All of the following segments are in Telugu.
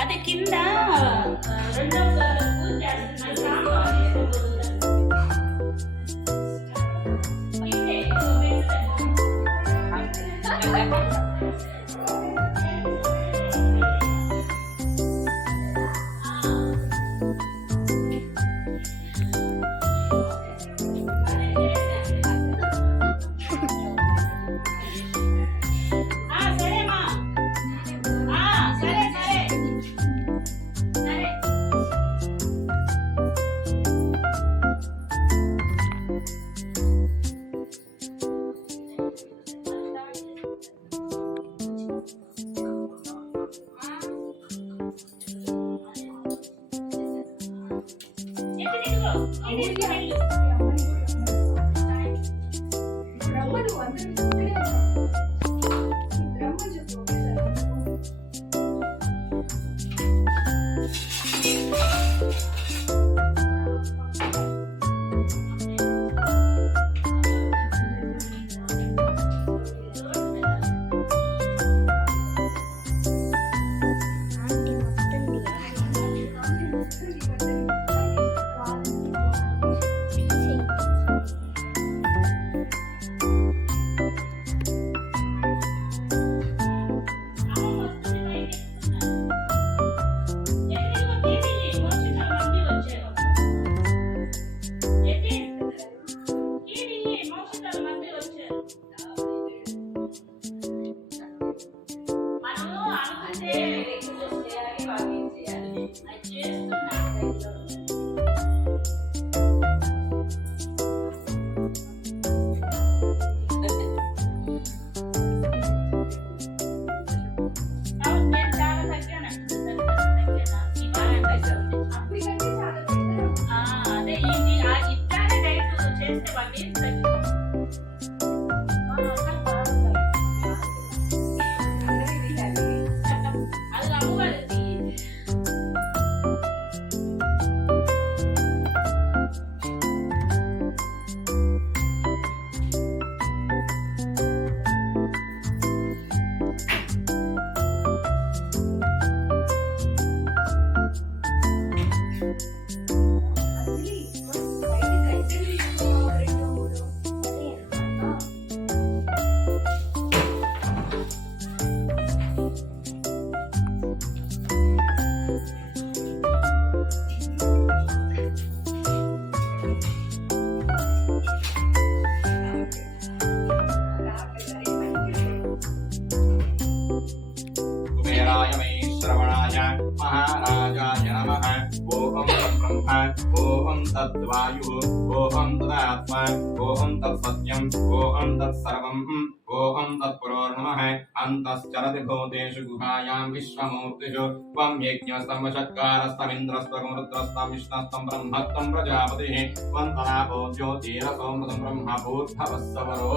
అది కింద రెండో పూజ చేస్తున్నారు. महाराजाय नमः। ओम ब्रह्मा ओम तद्वायु ओम तदात्मा ओम तत्सत्यम ओम तत्सर्वम् ओम तत्पुरोर्नमः। अन्तश्चरति भूतेषु गुहायां विश्वमूर्तिषु त्वं यज्ञस्तं वषट्कारस्तमिन्द्रस्त्वं रुद्रस्तं विष्णस्तं ब्रह्मस्तं प्रजापतिः त्वं तदापो ज्योतिरसोमृतं ब्रह्मभूद्भवस्सवरो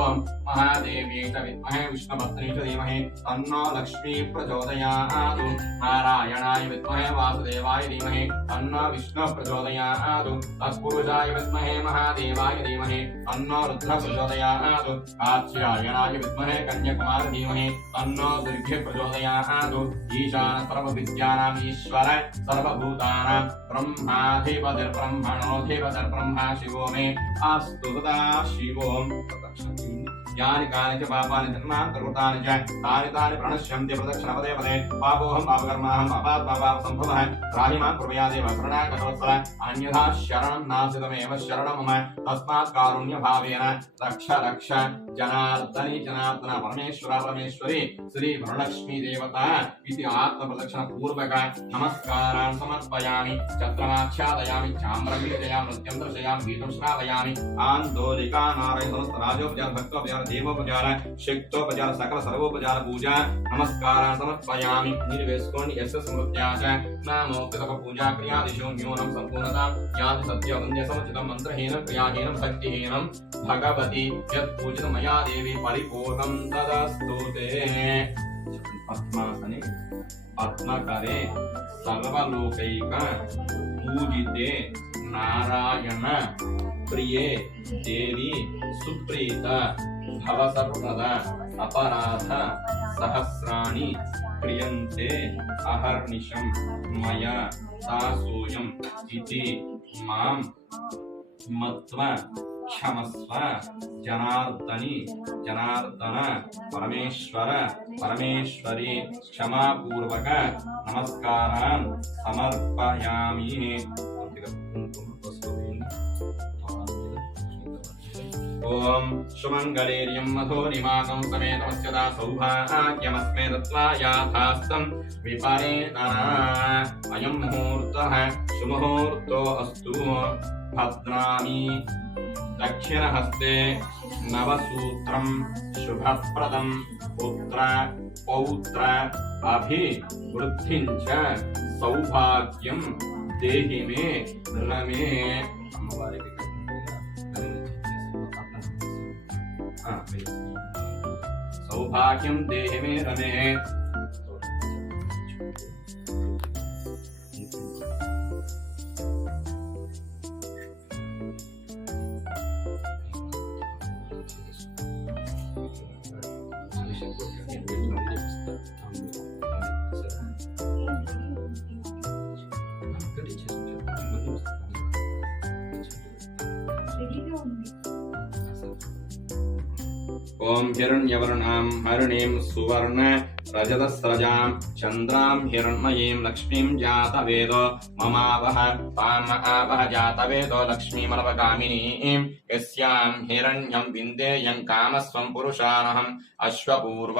महादेवी च विद्महे विष्णुपत्नी च धीमहि तन्नो लक्ष्मी प्रचोदयात्। नारायणाय विद्महे वासुदेवाय धीमहि तन्नो विष्णुः प्रचोदयात्। तत्पुरुषाय विद्महे महादेवाय धीमहि तन्नो रुद्रः प्रचोदयात्। कात्यायनाय विद्महे कन्याकुमारी धीमहि तन्नो दुर्गे प्रचोदयात्। ईशान सर्वविद्यानाम् ईश्वर सर्वभूतानां ब्रह्माधिपतिर्ब्रह्मणोऽधिपतिर्ब्रह्मा शिवो मे अस्तु तदा शिवो। यानि कानि च पापानि जन्मान्तर्कृतानि च तानि तानि प्रणश्यन्ति प्रदक्षिणपदे पदे पापोऽहं पापकर्माहं पापात्मपापसम्भवः त्राहि मां कृपया देव शरणागतवत्सल अन्यथा शरणं नास्ति शरणं मम तस्मात् कारुण्यभावेन रक्ष रक्ष जनार्दनी जनार्दन परमेश्वर परमेश्वरी श्री वरलक्ष्मी देवता इति आत्मप्रदक्षिणपूर्वक नमस्कारान् समर्पयामि। चन्द्रमाच्छादयामि चाम्रं वीजयामि नृत्यं दर्शयामि गीतं श्रावयामि। आन्दोलिका नारायण समस्त राजोपचार भक्तोपचार देवोपचार शक्तोपचार सकल सर्वोपचार पूजा नमस्कारान् समर्पयामि। निर्वेस्कोणि यस्य स्मृत्या च नामोक्तप पूजा क्रियादिशो न्यूनं सम्पूर्णतां याति सत्यवन्द्य समुचितं मन्त्रहीनं क्रियाहीनं भक्तिहीनं भगवती यत् पूजितं मया देवी परिपूर्णं तदस्तु ते। पद्मासने पद्मकरे सर्वलोकैक पूजिते नारायण प्रिये देवी सुप्रीत भवसर्वदा अपराध सहस्राणि क्रियन्ते अहर्निशं मया तासूयम् इति मां मत्वा क्षमस्व जनार्दनी जनार्दन परमेश्वर परमेश्वरी क्षमापूर्वक नमस्कारान् समर्पयामि। ओम सुमंगलेर्यं मधुरिमाकं समेतमस्यदा सौभाग्यमस्मे दत्त्वा याथास्तं विपरेणना अयं मुहूर्तः सुमुहूर्तो अस्तु। भद्रामि दक्षिणहस्ते नवसूत्रं शुभप्रदं पुत्र पौत्र अभिवृद्धिं च सौभाग्यं देहि मे रमे। सौभाग्यं देहि मे रमे। ओम हिरण्यवर्णां हरिणीं सुवर्ण रजतस्रजां चन्द्रां हिरण्मयीं लक्ष्मीं जातवेदो ममावह तामवह जातवेदो लक्ष्मीमनवकामिनीं यस्यां हिरण्यं विन्देयं कामस्वं पुरुषानहम् अश्वपूर्व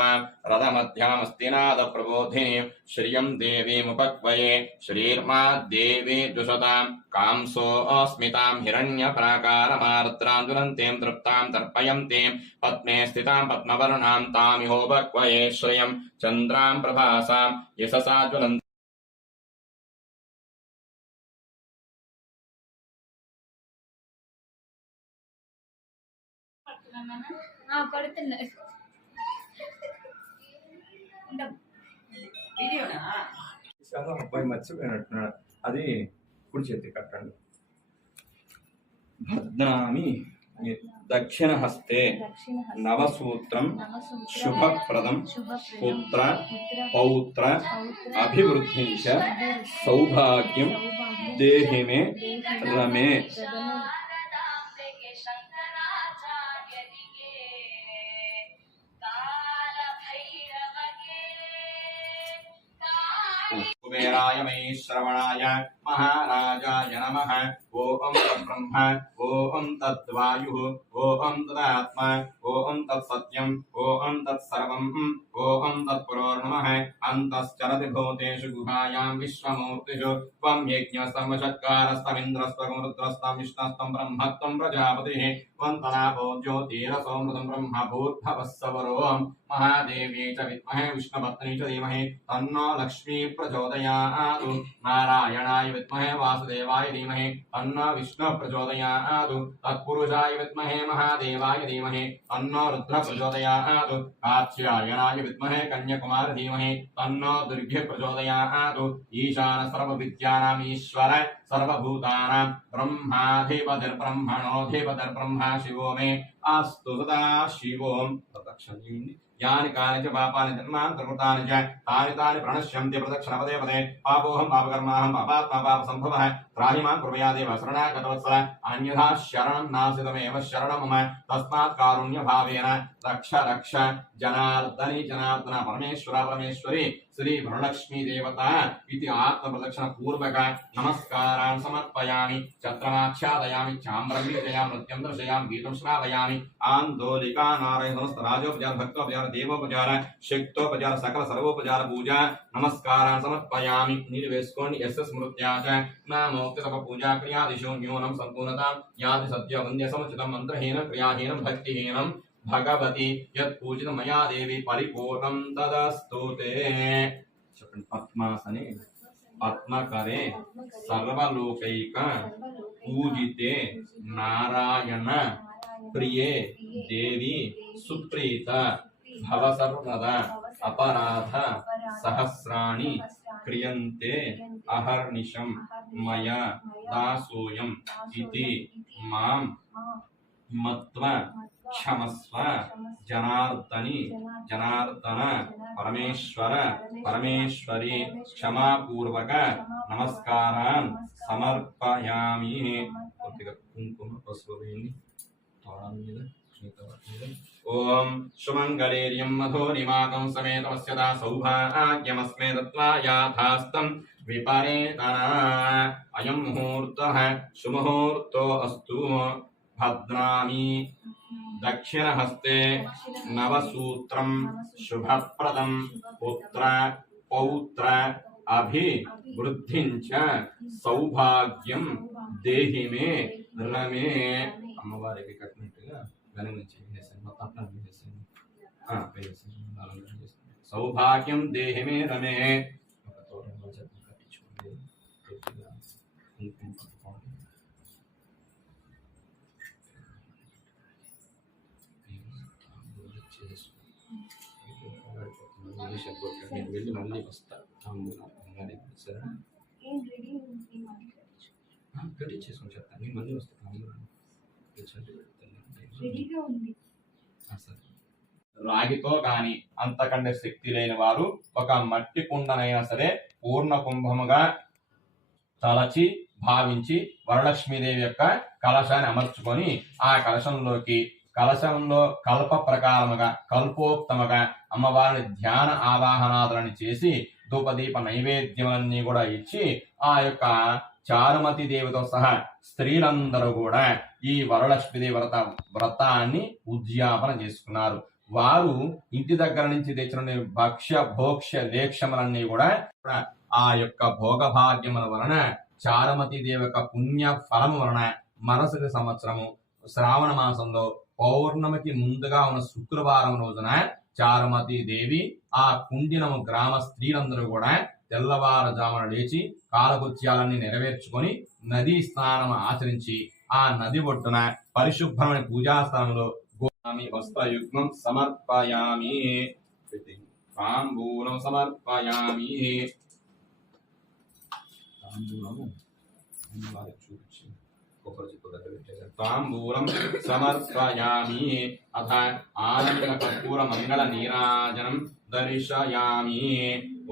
रथमध्यामस्तिनाद प्रबोधिनीं श्रियं देवीमुपक्वये श्रीर्मा देवी दुषतां कांसो अस्मितां हिरण्यप्राकारमार्द्रां दुरन्तीं तृप्तां तर्पयन्तीं पद्मे स्थितां पद्मवर्णां तामिहोपक्वये श्रियं चन्द्रां प्रभासां यशसा ज्वलन्तीं। అబ్బాయి మర్చిపోయినట్టున్నాడు, అది కుడి చేతి కట్టండి. భద్రామి దక్షిణహస్తే నవసూత్రం శుభప్రదం పుత్ర పౌత్ర అభివృద్ధిం చ సౌభాగ్యం దేహి మే రమే। कुबेराय महेश्रवणाय महाराजाय नमः। ओम तद्ब्रह्म ओम तद्वायुः ओम तदात्मा ओम तत्सत्यम् ओम तत्सर्वम् ओम तत्पुरोर्नमः। अन्तश्चरति भूतेषु गुहायां विश्वमूर्तिषु त्वं यज्ञस्तमषट्कारस्तमिन्द्रस्त्वं रुद्रस्तं विष्णस्तं ब्रह्मत्वं प्रजापतिः त्वं तदापो ज्योतिरसोमृतं ब्रह्म भूर्भवस्सवरो महादेवी च विद्महे विष्णुपत्नी च धीमहि तन्नो लक्ष्मी प्रचोदयात्। नारायणाय विद्महे वासुदेवाय धीमहि तन्नो विष्णु प्रचोदयात्। तत्पुरुषाय विद्महे महादेवाय धीमहि तन्नो रुद्र प्रचोदयात्। कात्यायनाय विद्महे कन्याकुमार धीमहि तन्नो दुर्गे प्रचोदयात्। ईशान सर्वविद्यानां ईश्वर सर्वभूतानां ब्रह्माधिपतिर्ब्रह्मणोऽधिपतिर्ब्रह्मा शिवो मे अस्तु सदा शिवों। यानि कानि च पापानि जन्मान्तरकृतानि च तानि तानि प्रणश्यन्ति प्रदक्षिणपदे पदे। पापोऽहं पापकर्माहं पापात्मा पापसम्भवः त्राहि मां कृपयादेव शरणागतवत्सल अन्यथा शरणं नास्ति शरणं मम तस्मात् कारुण्यभावेन रक्ष रक्ष जनार्दनी जनार्दन परमेश्वर परमेश्वरी श्री वरलक्ष्मी देवता इति आत्मप्रदक्षिण पूर्वक नमस्कारान् समर्पयामि। चन्द्रमाच्छादयामि चाम्रं वीजयामि नृत्यं दर्शयामि गीतं श्रावयामि। आन्दोलिका नारायण समस्त राजोपचार भक्तोपचार देवोपचार शक्तोपचार सकल सर्वोपचार पूजा नमस्कारान् समर्पयामि। निर्वेस्कोणि यस्य स्मृत्या च नामोक्त तप पूजा क्रियादिषु न्यूनं सम्पूर्णतां याति सद्य वन्द्य समुचितं मन्त्रहीनं क्रियाहीनं भक्तिहीनं भगवती यत्पूजितं मया देवी परिपूर्णं तदस्तु ते। पद्मासने पद्मकरे सर्वलोकैक पूजिते नारायण प्रिये देवी सुप्रीत भवसर्वदा अपराध सहस्राणि क्रियन्ते अहर्निशं मया दासोऽयम् इति मां मत्वा क्षमस्व जनार्दनि जनार्दन परमेश्वर परमेश्वरी क्षमापूर्वक नमस्कारान् समर्पयामि। कुंकुम पशुवेणि ओम सुमंगलेर्यं मधुरिमाकं समेतमस्यदा सौभाग्यमस्मे दत्त्वा याथास्तं विपरेतना अयं मुहूर्तः सुमुहूर्तो अस्तु भद्रामि दक्षिणहस्ते नवसूत्रं शुभप्रदं पुत्र पौत्र अभिवृद्धिं च सौभाग्यं देहि मे रमे అమ్మవారికి కట్టినట్టుగా ఘనంగా చేసేసాను మొత్తం అట్లా వేసేసాను సౌభాగ్యం దేహిమే రమే ఒక తోరణంలో చెప్పి కట్టించుకోండి కొద్దిగా కుంకుమ పట్టుకోండి నేను వెళ్ళి మళ్ళీ వస్తా సరే కట్టించేసుకొని చెప్తాను నేను మళ్ళీ వస్తాను రాగితో గాని అంతకంటే శక్తి లేని వారు ఒక మట్టి కుండనైనా సరే పూర్ణ కుంభముగా తలచి భావించి వరలక్ష్మీదేవి యొక్క కలశాన్ని అమర్చుకొని ఆ కలశంలో కల్ప ప్రకారముగా కల్పోక్తముగా అమ్మవారిని ధ్యాన ఆవాహనాదులను చేసి ధూపదీప నైవేద్యములన్నీ కూడా ఇచ్చి ఆ యొక్క చారుమతి దేవితో సహా స్త్రీలందరూ కూడా ఈ వరలక్ష్మీదేవి వ్రతాన్ని ఉద్యాపన చేసుకున్నారు. వారు ఇంటి దగ్గర నుంచి తెచ్చిన భక్ష్య భోక్ష్య లేక్షములన్నీ కూడా ఆ యొక్క భోగభాగ్యముల వలన చారుమతి దేవి యొక్క పుణ్య ఫలము వలన మరుసటి సంవత్సరము శ్రావణ మాసంలో పౌర్ణమికి ముందుగా ఉన్న శుక్రవారం రోజున చారుమతి దేవి ఆ కుండినము గ్రామ స్త్రీలందరూ కూడా తెల్లవారుజామున లేచి కాలకృత్యాలన్నీ నెరవేర్చుకొని నదీ స్నానం ఆచరించి ఆ నది ఒడ్డున పరిశుభ్రమైన పూజాస్థానంలో గోదామి వస్త్రయుగ్మం సమర్పయామి తాంబూలం సమర్పయామి తాంబూలం సమర్పయామి అథ ఆనంద కర్పూర మంగళ నీరాజనం దర్శయామి.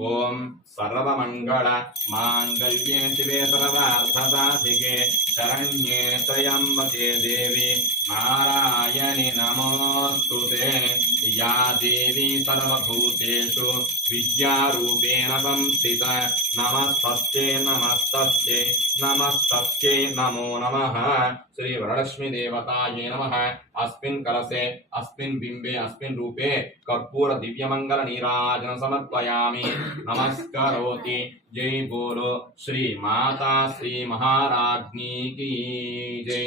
ఓం సర్వమంగళ మాంగళ్యే శివే సర్వార్థసాధికే శరణ్యే త్రయంబకే దేవి నారాయణి నమోస్తుతే. యా దేవి సర్వభూతేషు విద్యారూపేణ సంస్థిత నమస్తస్యై నమస్తస్యై నమస్తస్యై నమో నమః. శ్రీ వరలక్ష్మీ దేవతాయే నమః. అస్మిన్ కలశే అస్మిన్ బింబే అస్మిన్ రూపే కర్పూర దివ్యమంగళ నీరాజన సమర్పయామి. నమస్కరోతి. జై బోలో శ్రీ మాతా శ్రీ మహారాజ్ఞీ కీ జై.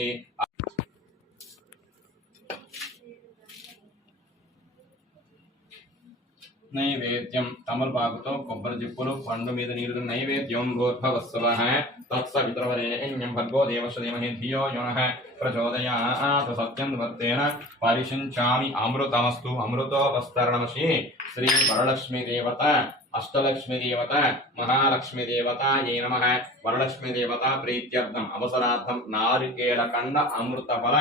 నైవేద్యం తమలపాకుతో కొబ్బరి చిప్పులు పండు మీద నీరు నైవేద్యం భూర్భవస్వః తత్సవితృవరేణ్యం భర్గో దేవస్య ధీమహి ధియో యో నః ప్రచోదయాత్. సత్యం వర్తేన పరిశించామి అమృతమస్తు. అమృతోపస్తరణమసి. శ్రీ వరలక్ష్మీ దేవత అష్టలక్ష్మీ దేవత మహాలక్ష్మీ దేవతాయై నమః. వరలక్ష్మీ దేవత ప్రీత్యర్థం అవసరార్థం నారికేళ కండ అమృత ఫల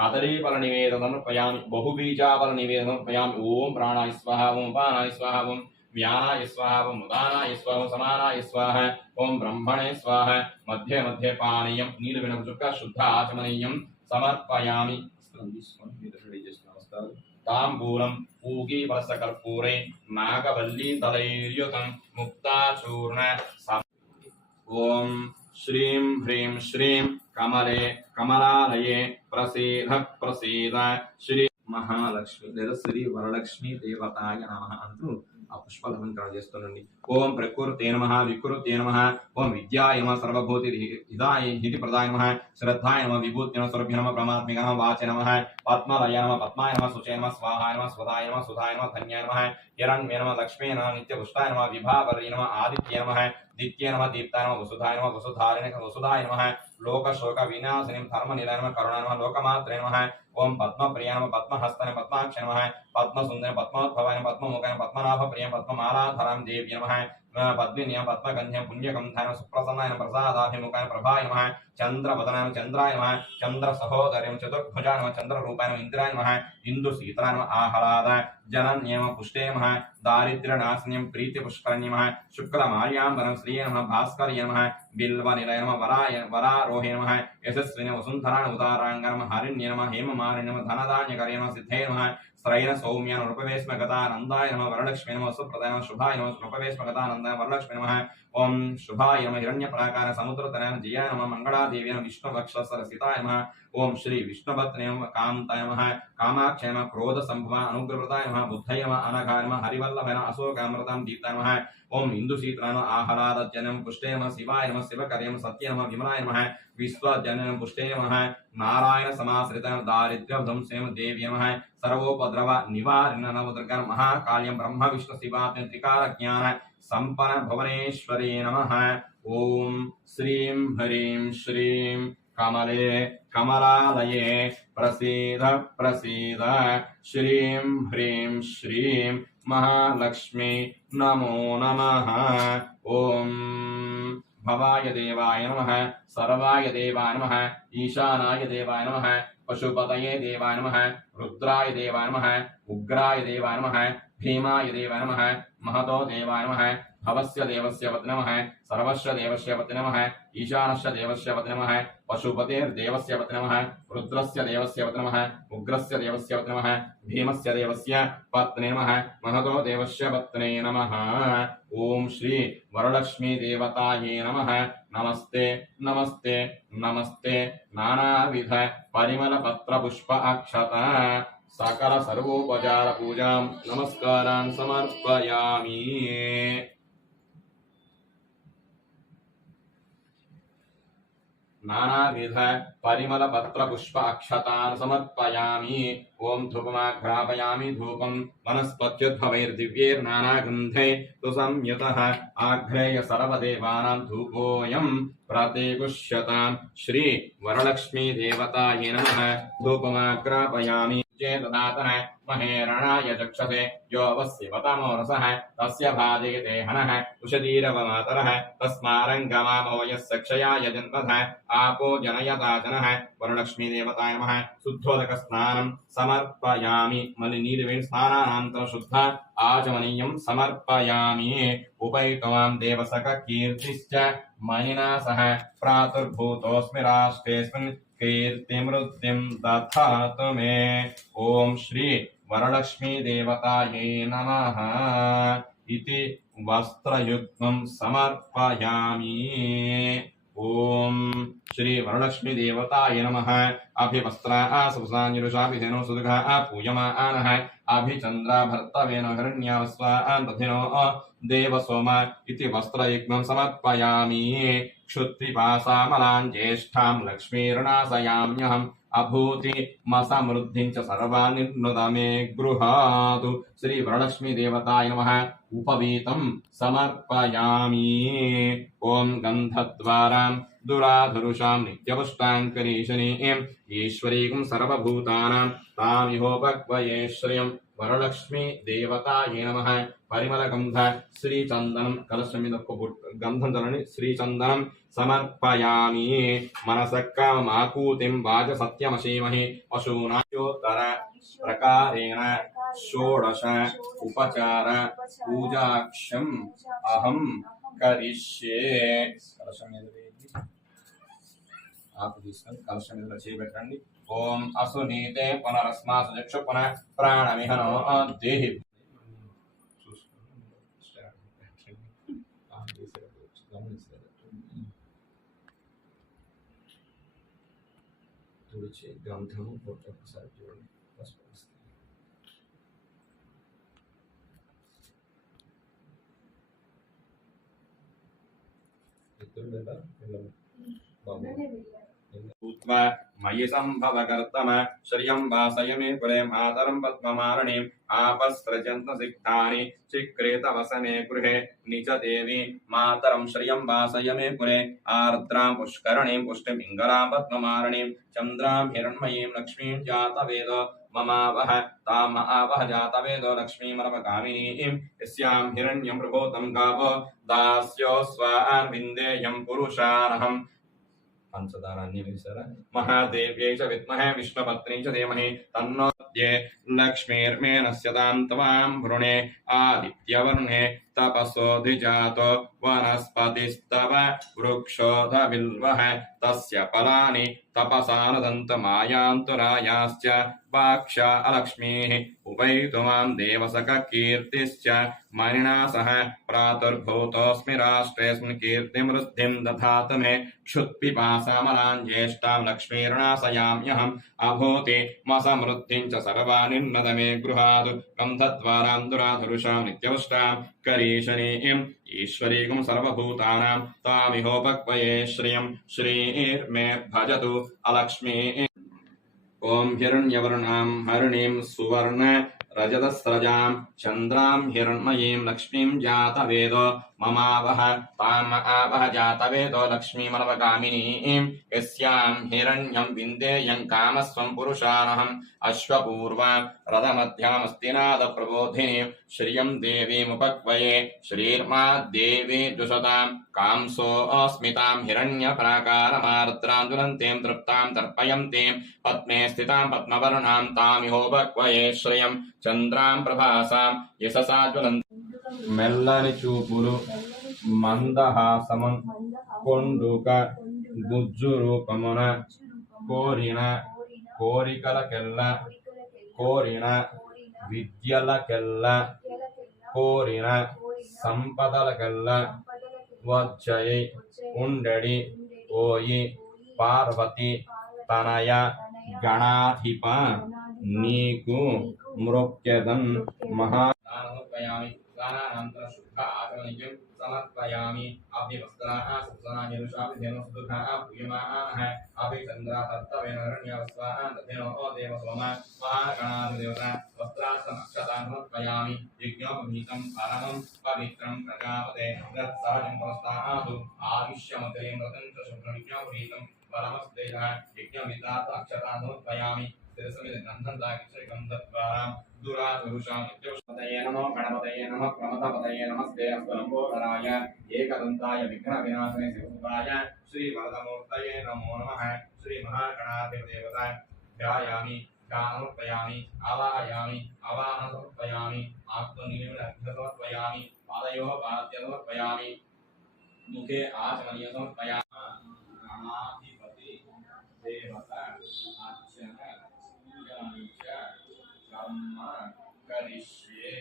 కదలీఫల నివేదనం సమర్పయామి. బహుబీజాఫల నివేదనం సమర్పయామి. ఓం ప్రాణాయ స్వాహ ఓం అపానాయ స్వాహ ఓం వ్యానాయ స్వాహ ఓం ఉదానాయ స్వాహ ఓం సమానాయ స్వాహ ఓం బ్రహ్మణే స్వాహ. మధ్య మధ్య పానీయం నీరు వినక చుక్క శుద్ధ ఆచమనీయం సమర్పయామి. తాంబూలం పూగీ వలస కర్పూరే నాగవల్లీ తలైర్యుతం ముక్తాచూర్ణ. ఓం శ్రీం హ్రీం శ్రీం కమలే కమలాలయే ప్రసీద ప్రసీద శ్రీ మహాలక్ష్మి లేదా శ్రీ వరలక్ష్మీ దేవతాయ నమః అంటూ ఆ పుష్పాలంకరణ చేస్తుండండి. ఓం ప్రకృతే నమః వికృతే నమః ఓం విద్యాయ నమః సర్వభూతి హిదాయ హితి ప్రదాయ నమః శ్రద్ధాయ నమః విభూతి నమః స్వరభ్య నమః బ్రహ్మాత్మిక నమః వాచ నమః పద్మలయ నమః పద్మాయ నమః శుచయ నమః స్వాహాయ నమః స్వదాయ నమః సుధాయ నమః ధన్యాయ నమః హిరణ్య నమః లక్ష్మీ నమః నిత్యపుష్టాయ నమః విభావర్య నమః ఆదిత్య నమః దిత్య నమః దీప్తాయ నమః వసుధాయ నమః వసుధారిణ వసుధాయ నమః लोकशोक विनाशिनीं धर्मनिलयं करुणां नमः लोकमात्रे नमः ओम पद्मप्रियाय नमः पद्महस्ताय पद्माक्षाय नमः पद्मसुन्दराय पद्मोद्भवाय नमः पद्ममुखाय पद्मनाभप्रियाय पद्ममालाधरां देव्यै नमः पद्मिन्यां पद्मगन्धां पुण्यगन्धाय सुप्रसन्नाय नमः प्रसादाभिमुखाय प्रभाय नमः चन्द्रवदनाय चन्द्राय नमः चन्द्रसहोदर्यं चतुर्भुजाय नमः चन्द्ररूपाय नमः इन्द्राय नमः इन्दुशीतलाय नमः आह्लादाय जनन्ये नमः पुष्टे नमः दारिद्र्यनाशिन्यं प्रीतिपुष्करण्ये नमः शुक्लमार्याम्बरं श्रिये नमः भास्कर्ये नमः बिल्वनिलये नमः वरारोहे नमः यशस्विने वसुन्धराय उदाराङ्गाय नमः हरिण्ये नमः हेममालिन्ये नमः धनधान्यकर्ये नमः सिद्धे नमः श्रयण सौम्य नृपवेश्म गतानन्दाय नमः वरलक्ष्मी नमः सुप्रदाय नमः शुभाय नमः नृपवेश्म गतानन्दाय वरलक्ष्मी नमः ओम शुभाय नमः हिरण्यप्राकार समुद्रतनय जयाय नमः मंगलादेवी नमः विष्णुवक्षसरसिताय नमः ओम श्री विष्णुपत्न्यै नमः कान्ताय नमः कामाक्षाय नमः क्रोधसम्भवाय अनुग्रहप्रदाय नमः बुद्धाय नमः अनघाय नमः हरिवल्लभाय नमः अशोकामृतां दीप्ताय नमः ओम इंदुशीतलाय नमः आह्लादजनम पुष्टे नमः शिवाय नमः शिवकर्यं सत्य नमः विमलाय नमः विश्वजनम पुष्टे नमः नारायण समाश्रिताय दारिद्र्यध्वंसे देव्यै नमः सर्वोपद्रव निवारिण नमो दुर्गा महाकाल्यं ब्रह्म विष्णु शिवात्म त्रिकाल ज्ञान संपन्न भुवनेश्वरी नमः ओम श्रीं ह्रीं श्रीं कमले कमलालये प्रसीद प्रसीद श्रीं ह्रीं श्रीं महालक्ष्मी नमो नमः ओम भवाय देवाय नमः सर्वाय देवाय नमः ईशानाय देवाय नमः पशुपतये देवाय नमः रुद्राय देवाय नमः उग्राय देवाय नमः भीमाय देवाय नमः महतो देवाय नमः भवस्य देवस्य पत्ने नमः सर्वस्य देवस्य पत्ने नमः ईशानस्य देवस्य पत्ने नमः पशुपतेर्देवस्य पत्ने नमः रुद्रस्य देवस्य पत्ने नमः उग्रस्य देवस्य पत्ने नमः भीमस्य देवस्य पत्ने नमः महतो देवस्य पत्ने नमः ओम श्री वरलक्ष्मी देवताये नमः नमस्ते नमस्ते नमस्ते नानाविध परिमल पत्र पुष्प अक्षता सकल सर्वोपचार पूजां नमस्कारान् समर्पयामि नानाविध परिमल पत्र पुष्प अक्षतान् समर्पयामि ओम धूपमाघ्रापयामि धूपं वनस्पत्युद्भवैर्दिव्यैर्नानागन्धै सुसंयुतः आघ्रेय सर्वदेवानां धूपोऽयं प्रतिगुह्यतां श्री वरलक्ष्मी देवतायै नमः धूपमाघ्रापयामि चेतनातः महेरणाय चक्षसे यो वस्यवतमो रसः तस्य भाजयते हनः उषदीरवमातरः तस्मारङ्गमामो यस्य क्षयाय जन्मधः आपो जनयता जनः वरलक्ष्मी देवताय नमः शुद्धोदकस्नानं समर्पयामि मलिनीरवेण स्नानानन्तरं शुद्ध आचमनीयं समर्पयामि उपैकवां देवसखकीर्तिश्च मणिना सह प्रातुर्भूतोऽस्मि राष्ट्रेऽस्मिन् कीर्तिमृद्धिं दधातु मे ओम श्री वरलक्ष्मी देवतायै नमः इति वस्त्रयुग्मं समर्पयामि ओम श्री वरलक्ष्मी देवतायै नमः अभिवस्त्रा सुसानिरुषाभिधेनो सुदुघा पूयमानः अभिचन्द्रा भर्तवेन हिरण्यावस्वान् दधिनो देवसोम इति वस्त्रयुग्मं समर्पयामि क्षुत्पिपासामलां ज्येष्ठां लक्ष्मीर्नाशयाम्यहम् अभूति मसमृद्धिं च सर्वान्निर्नुद मे गृहातु श्री वरलक्ष्मी देवताय नमः उपवीतं समर्पयामि ओम गन्धद्वारां दुराधुरुषां नित्यपुष्टाङ्करीशनीं ईश्वरीं सर्वभूतानां तामिहोपक्वये श्रियं वरलक्ष्मी देवतायै नमः परिमलगन्ध श्रीचन्दनं कलशमिदप्पु गन्धं जलनि श्रीचन्दनं समर्पयामि मनसक्कामाकूतिं वाचसत्यमशीमहि पशूनायोत्तर प्रकारेण षोडश उपचार पूजाक्षम् अहं करिष्ये कलशमिदुला చేయబెట్టండి ओम असुनीते पुनरस्मासु चक्षु पुनः प्राणमिहनो देहि తుడిచి గంధము ఒకసారి చూడండి ఇద్దరు లేదా బాబు भूत्वा मयि सम्भवकर्तम श्रियं वासय मे कुले मातरं पद्ममारणीम् आपस्रजन्तसिक्तानि चिक्रेतवसने गृहे निच देवी मातरं श्रियं वासय मे कुले आर्द्रां पुष्करणीं पुष्टिमिङ्गलां पद्ममारणीं चन्द्रां हिरण्मयीं लक्ष्मीं जातवेद ममावह ताम आवह जातवेदो लक्ष्मीमरपकामिनीं यस्यां हिरण्यं प्रभूतं गावो दास्यो स्वान् विन्देयं पुरुषानहम् पंचदारान्य महादेव्यै च विद्महे विष्णुपत्नी च धीमहि तन्नो लक्ष्मीर्मेनस्यतां त्वां भ्रूणे आदित्यवर्णे तपसोऽधिजातो वनस्पतिस्तव वृक्षोऽधबिल्वः तस्य फलानि तपसानदन्तमायान्तुरायाश्च वाक्षा अलक्ष्मीः उपैतुमां देवसखकीर्तिश्च मणिना सह प्रातुर्भूतोऽस्मि राष्ट्रेऽस्मिन् कीर्तिमृद्धिं दधातु मे क्षुत्पिपासामलां ज्येष्ठां लक्ष्मीर्णाशयाम्यहम् अभूति मसमृद्धिं च सर्वानिन्नद मे गृहात् गन्धद्वारां दुराधुरुषां नित्यवष्टां करीशनीं ईश्वरीगुं सर्वभूतानां तामिहोपक्वये श्रियं श्रीर्मे भजतु अलक्ष्मी ॐ हिरण्यवर्णां हरिणीं सुवर्ण रजतस्रजां चन्द्रां हिरण्मयीं लक्ष्मीं जातवेदो ममावह ताम आवह जातवेदो लक्ष्मीमनवगामिनीं यस्यां हिरण्यं विन्देयं कामस्वं पुरुषानहम् अश्वपूर्वां रथमध्यामस्तिनादप्रबोधिनीं श्रियं देवीमुपक्वये श्रीर्मा देवी दुषतां कांसोऽस्मितां हिरण्यप्राकारमार्द्रां दुरन्तीं तृप्तां तर्पयन्तीं पद्मे स्थितां पद्मवर्णां तामिहोपक्वये श्रियं चन्द्रां प्रभासां यशसा ज्वलन्तीं మెల్లని చూపులు మందహాసము కొండుక గుజ్జు రూపమున కోరిన కోరికలకెల్ల కోరిన విద్యలకెల్ల కోరిన సంపదలకెల్ల వచ్చయి ఉండడి ఓయి పార్వతి తనయ గణాధిప నీకు మృక్యదన్ మహా स्नानानन्तरं शुद्ध आचमनीयं समर्पयामि अभ्यवस्त्राः सुप्सनानि ऋषाभिधेनो सुदुःखाः पूयमानाः अभिचन्द्रातत्तवेन हिरण्यवस्त्राः दधेनो देव सोम महागणाधिदेवता वस्त्रासनक्षतान् समर्पयामि यज्ञोपवीतं परमं पवित्रं प्रजापते तत्सहजं पुरस्तादु आविश्यमतिं व्रतं च शुभ्रविज्ञोपवीतं परमस्तेजः यज्ञवितात् अक्षतान् समर्पयामि गन्धद्वारां दुराधुरुषां नित्यपतये नमो गणपतये नमः प्रमथपतये नमस्ते अस्तुलम्बोदराय एकदन्ताय विघ्नविनाशने शिवसुताय श्रीवरदमूर्तये नमो नमः श्रीमहागणाधिपदेवताय ध्यायामि ध्यानमुपयामि आवाहयामि आवाहनसमर्पयामि आत्मनिर्णयसमर्पयामि पादयोः पाद्यसमर्पयामि मुखे आचमनीयसमर्पयामि गणाधिपति देवता अर्चन कर्म करिष्ये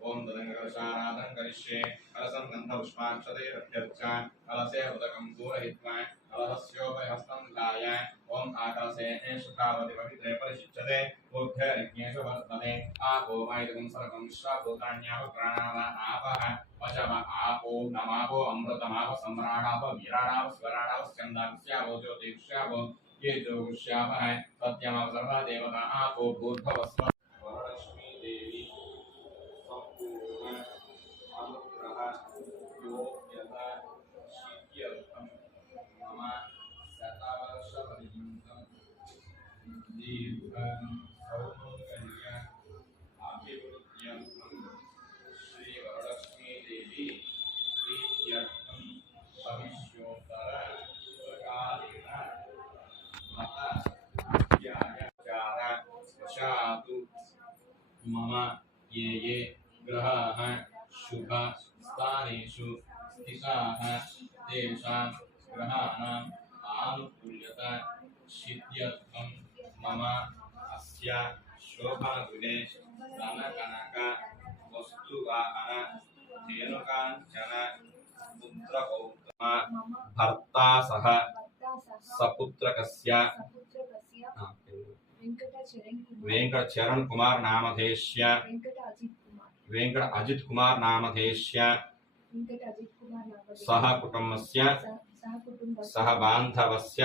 ओम तदंगकलशाराधन करिष्ये कलशं गन्धपुष्पाक्षते रभ्यर्च कलशे उदकं पूरयित्वा कलशस्योपहस्तं धाय ओम आकलशे शुकावति पवित्रे परिशिच्यते ऊर्ध्वरिज्ञेषु वर्तते आपो वैदिकं सर्वं विश्वाभूतान्याव प्राणाव आपः वचव आपो नमापो अमृतमाप सम्राडाप वीराडाप स्वराडाप स्कन्दाक्ष्यावो ज्योतिक्ष्यावो ये ज्योतिष्यावः सत्यमाप सर्वा देवता आपो भूर्भवस्व वरलक्ष्मी देवी संपूर्ण अनुग्रह योग्यता शीघ्रं मम शतवर्षपर्यन्तं दीर्घं सौभाग्य अभिवृद्ध्यर्थं श्री वरलक्ष्मी देवी प्रीत्यर्थं भविष्योत्तर प्रकारेण मत ज्ञानचार वशातु मम ये ग्रहाः शुभ स्थानेषु स्थिताः तेषां ग्रहाणाम् आनुकूल्यता सिद्ध्यर्थं मम अस्य शोभागुणे धनकनक वस्तुवाहन धेनुकाञ्चन पुत्रपौत्रमा भर्ता सह सपुत्रकस्य वेंकट चरण कुमार नामधेश्य वेंकट अजित कुमार नामधेश्य सह कुटुम्बस्य सह बान्धवस्य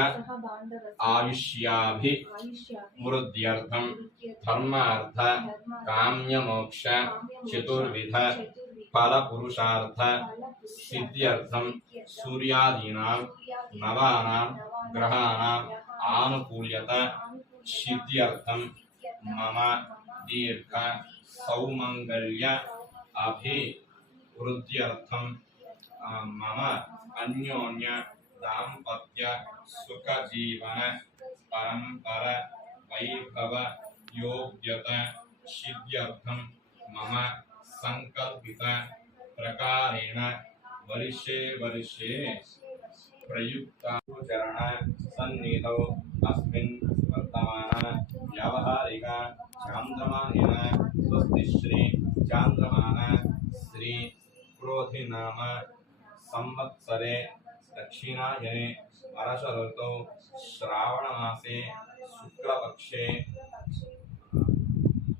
आयुष्याभिवृद्ध्यर्थं धर्मार्थ काम्यमोक्ष चतुर्विध फलपुरुषार्थ सिद्ध्यर्थं सूर्यादीनां नवानां ग्रहाणाम् आनुकूल्यत सिद्ध्यर्थं मम दीर्घ सौमंगल्य अभिवृद्ध्यर्थं मम अन्योन्य दाम्पत्य सुख जीवन परंपर वैभव योग्यत सिद्ध्यर्थं मम संकल्पित प्रकारेण वर्षे वर्षे प्रयुक्ताचरण सन्निधौ अस्मिन् वर्तमान व्यावहारिक चान्द्रमानेन स्वस्ति श्री चान्द्रमान श्री क्रोधिनाम संवत्सरे दक्षिणायने वर्षऋतौ श्रावणमासे शुक्लपक्षे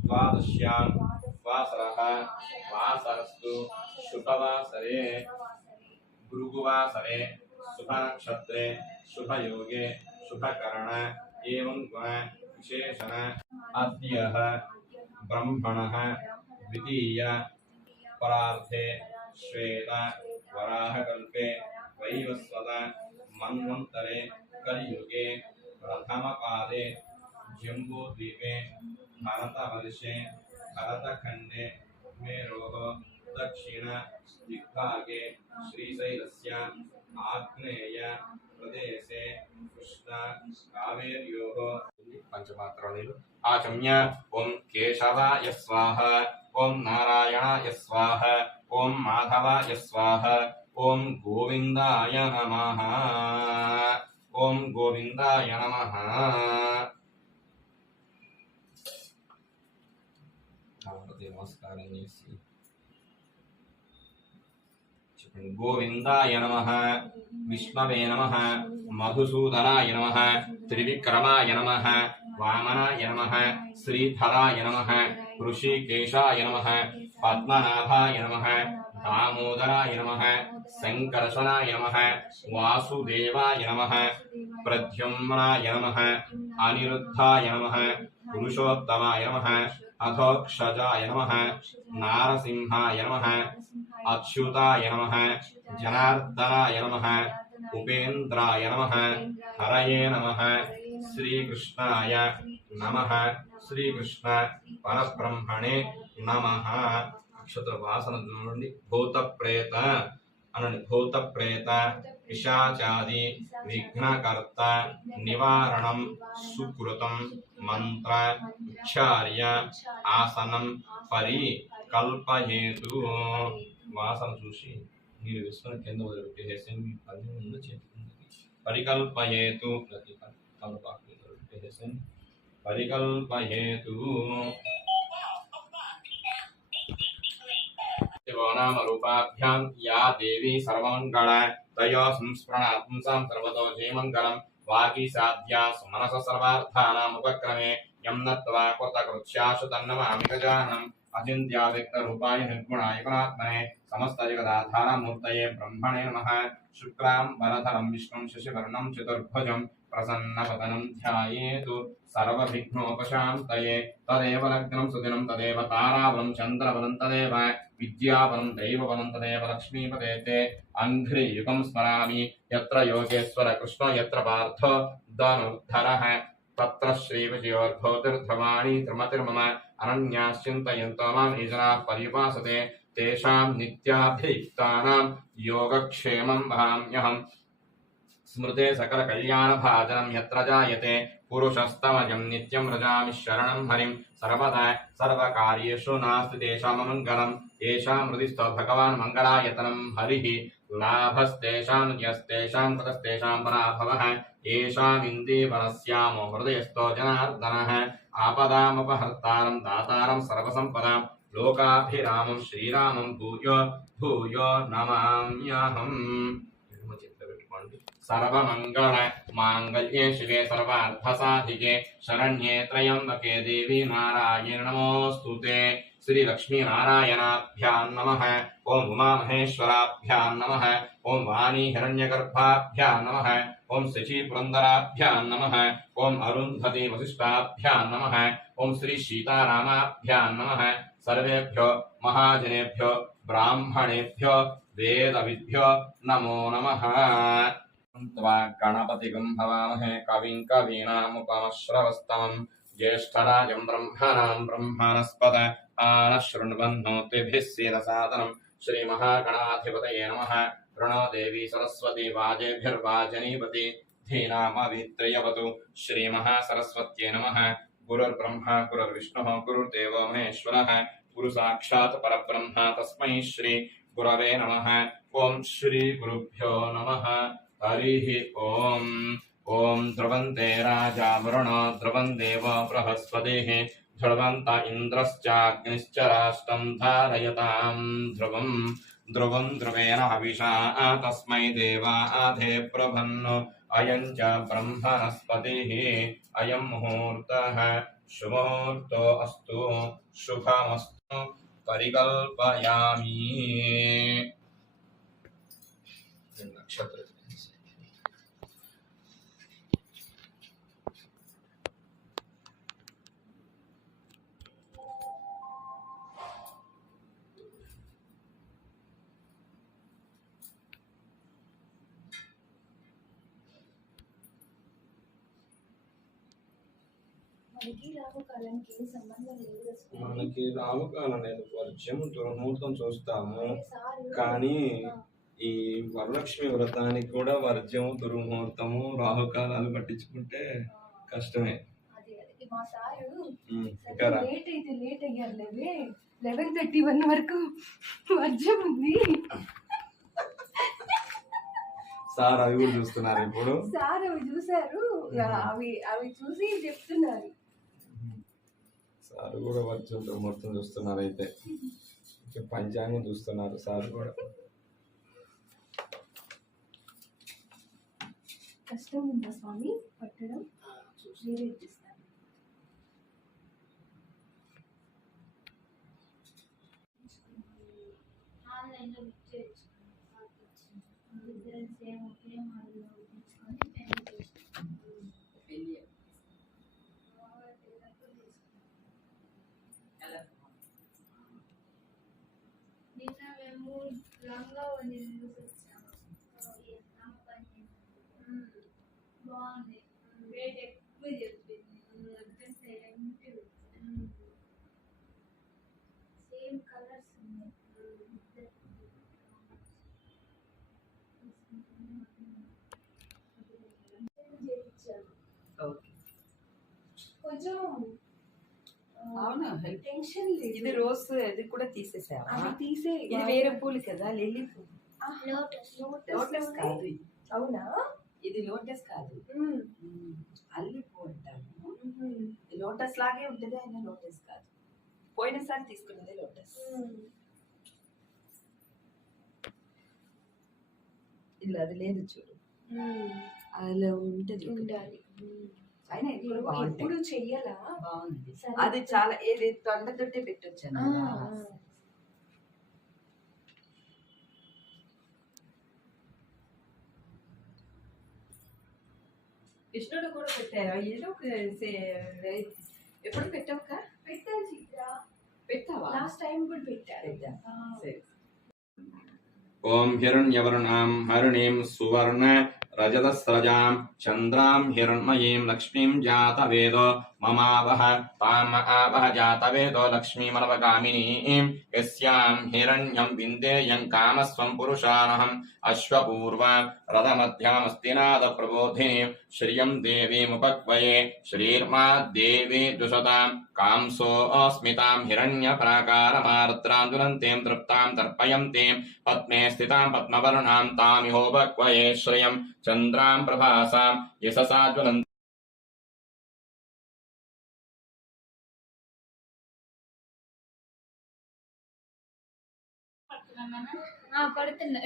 द्वादश्यां वासरः वासरस्तु शुभवासरे भृगुवासरे शुभनक्षत्रे शुभयोगे शुभकरण एवं गुण विशेषण अद्यः ब्रह्मणः द्वितीय परार्थे श्वेत वराहकल्पे वैवस्वत मन्वन्तरे कलियुगे प्रथमपादे जम्बूद्वीपे भारतवर्षे भरतखण्डे मेरोः दक्षिण दिग्भागे श्रीशैलस्य आग्नेय प्रदेशे कृष्ण कावेर्योः पंचमात्राणि आचम्य ओं केशवाय स्वाहा ओं नारायणाय स्वाहा ओं माधवाय स्वाहा ओं गोविंदाय नमः ओं गोविंदाय नमः नमस्कार गोविंदाय नमः विष्णवे नमः मधुसूदनाय नमः त्रिविक्रमाय नमः वामनाय नमः श्रीधराय नमः ऋषिकेशाय नमः पद्मनाभाय नमः दामोदराय नमः शंकरशनाय नमः वासुदेवाय नमः प्रद्युम्नाय नमः अनिरुद्धाय नमः पुरुषोत्तमाय नमः अधोक्षजाय नमः नारसिंहाय नमः अच्युताय नमः जनार्दनाय नमः उपेन्द्राय नमः हरये नमः श्रीकृष्णाय नमः श्रीकृष्ण परब्रह्मणे नमः अक्षत्र वासन నుండి భూత ప్రేత అనని భూత ప్రేత పిశాచాది విఘ్నకర్త నివారణం సుకృతం మంత్ర ఉచ్చార్య ఆసనం పరికల్పయేతు వాసన చూసి మీరు వేసుకుని కింద వదిలిపెట్టేసి మీ పని ముందు చేతులు పరికల్పయేతు ప్రతి కల్పాకు వదిలిపెట్టేసి పరికల్పయేతు नाम रूपाभ्यां या देवी सर्वमंगल तयो संस्मरणात्मसां सर्वतो जयमंगलम वागी साध्या सुमनस सर्वार्थानाम् उपक्रमे यं नत्वा कृतकृत्याशु तन्नमामि गजाननम् अचिन्त्या व्यक्तरूपाय निर्गुणाय गुणात्मने समस्तजगदाधारमूर्तये ब्रह्मणे नमः शुक्लां वरधरं विष्णुं शशिवर्णं चतुर्भुजं प्रसन्नवदनं ध्यायेतु सर्वविघ्नोपशान्तये तदेव लग्नं सुदिनं तदेव ताराबलं चन्द्रबलं तदेव विद्याबलं दैवबलं तदेव लक्ष्मीपते ते अङ्घ्रियुगं स्मरामि यत्र योगेश्वर कृष्ण यत्र पार्थो धनुर्धरः तत्र श्रीविजयोर्भूतिर्ध्रुवाणि त्रिमतिर्मम अनन्याश्चिन्तयन्तो मां ये जनाः पर्युपासते तेषां नित्याभियुक्तानां योगक्षेमं वहाम्यहम् स्मृते सकलकल्याणभाजनं यत्र जायते पुरुषस्तमजं नित्यं व्रजामि शरणं हरिं सर्वदा सर्वकार्येषु नास्ति तेषाममङ्गलं येषां हृदिस्थो भगवान् मङ्गलायतनं हरिः लाभस्तेषां यस्तेषां कृतस्तेषां पराभवः येषामिन्दीवरस्यामो हृदयस्थो जनार्दनः आपदामपहर्तारं दातारं सर्वसम्पदां लोकाभिरामं श्रीरामं भूयो भूयो नमाम्यहम् सर्वमंगल मांगल्ये शिवे सर्वार्थसाधिके शरण्ये त्र्यंबके देवी नारायण नमोस्तुते श्री लक्ष्मी नारायणाभ्यां नमः। ओम उमा महेश्वराभ्यां नमः। ओम वाणी हिरण्यगर्भाभ्यां नमः। ओम शची पुरंदराभ्यां नमः। ओम अरुंधति वसिष्ठाभ्यां नमः। ओम श्री सीतारामाभ्यां नमः। सर्वेभ्यो महाजनेभ्यो ब्राह्मणेभ्यो वेदविद्भ्यो नमो नमः। त्वा गणपतिगं भवामहे कविं कवीनामुपमश्रवस्तमम् ज्येष्ठराजं ब्रह्मणां ब्रह्मणस्पत आनशृण्वन्नोतिभिः सीदसादनं श्रीमहागणाधिपतये नमः। प्रणो देवी सरस्वती वाजेभिर्वाजनीवती धीनामवित्रयवतु श्रीमहासरस्वत्यै नमः। गुरुर्ब्रह्मा गुरुर्विष्णुः गुरुर्देवो महेश्वरः गुरुसाक्षात् परब्रह्म तस्मै श्री गुरवे नमः। ओम श्री गुरुभ्यो नमः। हरिः ओम। ओम ध्रुवन्ते राजा वरुणो ध्रुवं देवो बृहस्पतिः ध्रुवन्त इन्द्रश्चाग्निश्च राष्ट्रं धारयतां ध्रुवं ध्रुवं ध्रुवेण हविषा तस्मै देवाधे प्रभन्नो अयं च ब्रह्मणस्पतिः अयं मुहूर्तः शुभमुहूर्तो अस्तु शुभमस्तु परिकल्पयामि। नक्षत्र మనకి రాహుకాలానికి ఏం సంబంధం లేదు కదా స్వామి. మనకి రాహుకాలం లేదు, వర్జ్యం దుర్ముహూర్తం చూస్తాము. అదే సారు. కానీ ఈ వరలక్ష్మి వ్రతానికి కూడా వర్జ్యము దుర్ముహూర్తము రాహుకాలాలు పట్టించుకుంటే కష్టమే. అదే మా సారు ఇంకా రా. లేట్ అయితే లేట్ అయ్యారు లేవే 11:31 వరకు వర్జం ఉంది. సార్ అవి కూడా చూస్తున్నారు ఇప్పుడు. సార్ అవి చూసారు, అవి చూసి చెప్తున్నారు. సార్ కూడా వర్జ్యం దుర్ముహూర్తం చూస్తున్నారు. అయితే ఇంకా పంచాంగం చూస్తున్నారు సార్ కూడా. కష్టం ఉందా స్వామి పట్టడం? మీరే ఇప్పిస్తారు. ఆన్లైన్లో బుక్ చేసుకున్నాను. ఇద్దరం సేమ్ ఒకే మోడల్లో తీసుకొని పెళ్లి చేసుకున్నాను. నిన్న మేము లంగా వండి వచ్చాము. బాగుంది, రేట్ ఎక్కువ చెప్పింది. సేమ్ కలర్స్ ఉన్నాయి. కొంచెం అవునా? టెన్షన్ లేదు. ఇది రోజ్, ఇది కూడా తీసేసావా? అవి తీసే ఇది వేరే పూలు కదా, లిల్లీ పూలు. లోటస్ కాదు ఇది. అవునా? ఇది లోటస్ కాదు, అల్లి పువ్వు అంటాము. లోటస్ లాగే ఉంటుంది, అయినా లోటస్ కాదు. పోయినసారి తీసుకున్నది లోటస్. ఇలా అది లేదు చూడు, అలా ఉంటుంది. ఉండాలి. అయినా ఇది కూడా బాగుంటుంది. ఇప్పుడు చెయ్యాలా? బాగుంది. సరే. అది చాలా ఇది తొండ తొట్టే పెట్టొచ్చాను. కృష్ణుడు కూడా పెట్టారా? ఏదో ఒక ఎప్పుడు పెట్టావుక? పెట్టాను చిత్ర. పెట్టావా? లాస్ట్ టైం కూడా పెట్టారు. పెట్టా. సరే. ओम हिरण्यवर्णां हरिणीं सुवर्ण रजतस्रजां चन्द्रां हिरण्मयीं लक्ष्मीं जातवेदो ममावह ताम आवह जातवेदो लक्ष्मीमनवगामिनीं यस्यां हिरण्यं विन्देयं कामस्वं पुरुषानहम् अश्वपूर्वां रथमध्यामस्तिनादप्रबोधिनीं श्रियं देवीमुपक्वये श्रीर्मा देवी दुषतां कांसोऽस्मितां हिरण्यप्राकारमार्द्रां दुरन्तीं तृप्तां तर्पयन्तीं पद्मे स्थितां पद्मवर्णां तामिहोपक्वये श्रियं चन्द्रां प्रभासां यशसा ज्वलन्तीं కొడుతున్నా.